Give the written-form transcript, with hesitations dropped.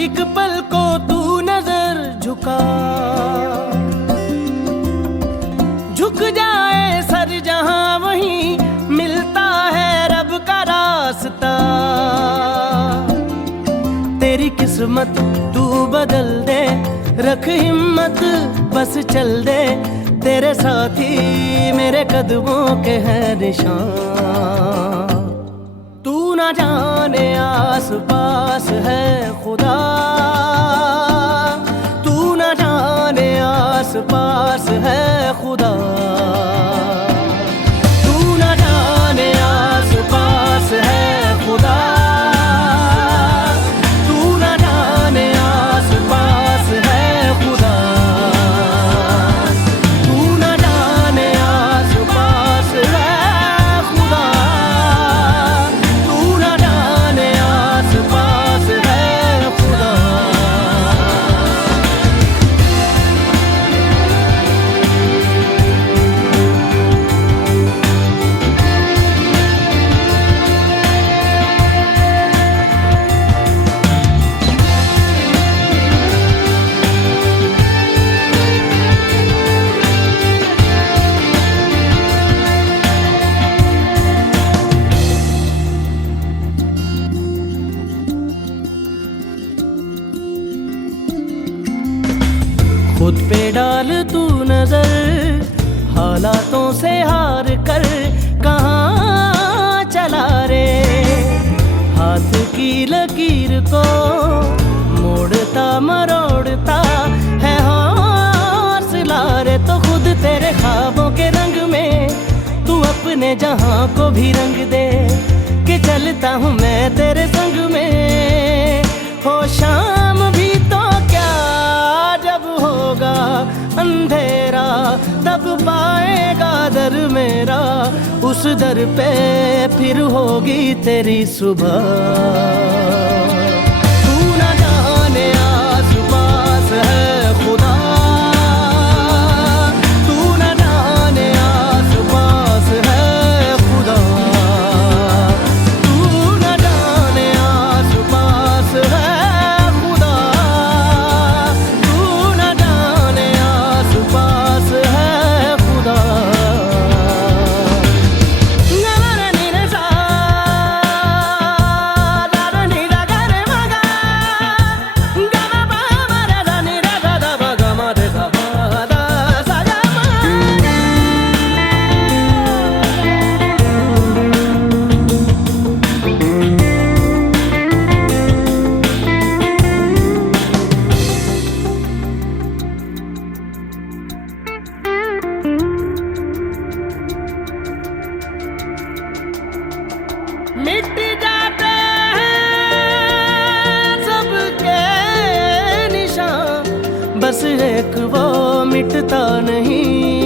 एक पल को तू नजर झुका, झुक जाए सर जहां वहीं मिलता है रब का रास्ता। तेरी किस्मत तू बदल दे, रख हिम्मत बस चल दे, तेरे साथी मेरे कदमों के हैं निशान। तू ना जाने आस पास है खुदा, तू ना जाने आस पास है खुदा, तू ना जाने आस पास है खुदा, तू ना जाने आस पास है खुदा, तू ना जाने आस पास है खुदा, तू ना जाने आस पास है खुदा। खुद पे डाल तू नजर, हालातों से हार कर कहाँ चला रे। हाथ की लकीर को मोड़ता मरोड़ता है हौसला रे। तो खुद तेरे ख्वाबों के रंग में तू अपने जहां को भी रंग दे, कि चलता हूँ मैं तेरे संग में। हो शाम भी तो क्या, जब होगा अंधेरा तब पाएगा दर मेरा, उस दर पे फिर होगी तेरी सुबह। तू ना जाने आस पास है खुदा, तू ना जाने आस पास है खुदा, तू ना जाने आस पास है खुदा, तू ना जाने आस पास है खुदा। मिट जाते हैं सबके निशान, बस एक वो मिटता नहीं।